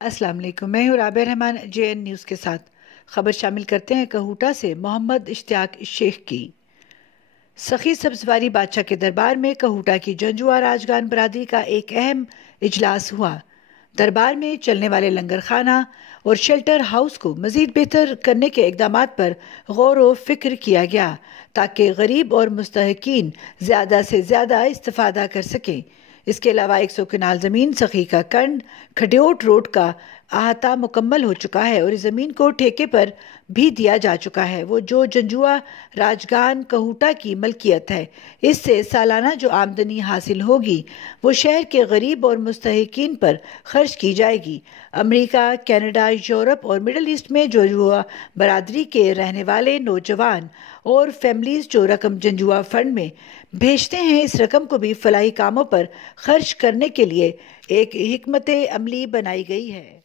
السلام علیکم، میں ہوں رابعہ رحمان JN نیوز کے ساتھ خبر شامل کرتے ہیں۔ کہوٹہ سے محمد اشتیاق شیخ کی سخی سبزواری بادشاہ کے دربار میں کہوٹہ کی جنجوعہ راجگان برادری کا ایک اہم اجلاس ہوا۔ دربار میں چلنے والے لنگر خانہ اور شیلٹر ہاؤس کو مزید بہتر کرنے کے اقدامات پر غور و فکر کیا گیا تاکہ غریب اور مستحقین زیادہ سے زیادہ استفادہ کر سکیں۔ اس کے علاوہ 100 کنال زمین سخی کا کنڈ کھڈیوٹ روڈ کا احاطہ مکمل ہو چکا ہے اور اس زمین کو ٹھیکے پر بھی دیا جا چکا ہے، وہ جو جنجوعہ راجگان کہوٹہ کی ملکیت ہے۔ اس سے سالانہ جو آمدنی حاصل ہوگی وہ شہر کے غریب اور مستحقین پر خرچ کی جائے گی۔ امریکہ، کینیڈا، یورپ اور مڈل ایسٹ میں جنجوعہ برادری کے رہنے والے نوجوان اور فیملیز جو رقم جنجوعہ فنڈ میں بھیجتے ہیں، اس رقم کو بھی فلاحی کاموں پر خرچ کرنے کے لیے ایک حکمت عملی بنائی گئی ہے۔